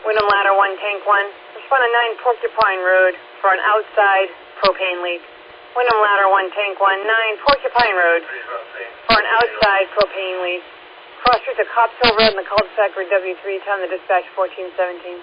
Windham Ladder 1, Tank 1. Respond to 9 Porcupine Road for an outside propane leak. Windham Ladder 1, Tank 1, 9 Porcupine Road for an outside propane leak. Cross street to Copsville Road in the cul-de-sac for W3, time the dispatch 1417.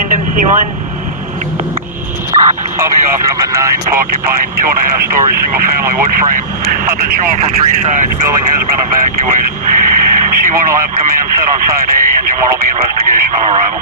Windham C1. I'll be off number 9 Porcupine, 2.5-story single-family wood frame. Nothing showing from 3 sides. Building has been evacuated. C1 will have command set on side A. Engine 1 will be investigation on arrival.